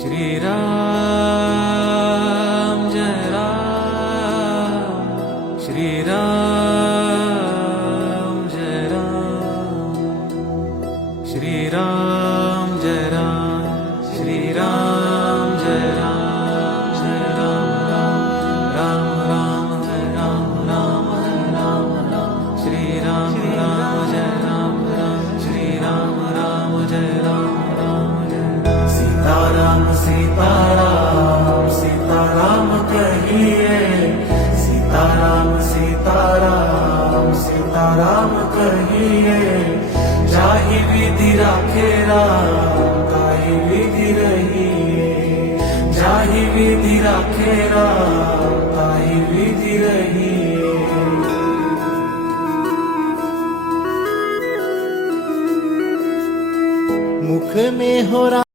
श्री राम जय राम, श्री राम जय राम, श्री राम जय राम, श्री राम जय राम, जय राम राम राम राम जय राम राम राम राम, श्री राम राम जय राम राम, श्री राम राम जय राम राम जय राम। सीताराम सीताराम सीताराम कहिए, सीताराम सीताराम सीताराम कहिए। जाहि विधि राखे राम ताहि विधि रहिए, जाहि विधि राखे राम ताहि विधि रहिए। मुख में हो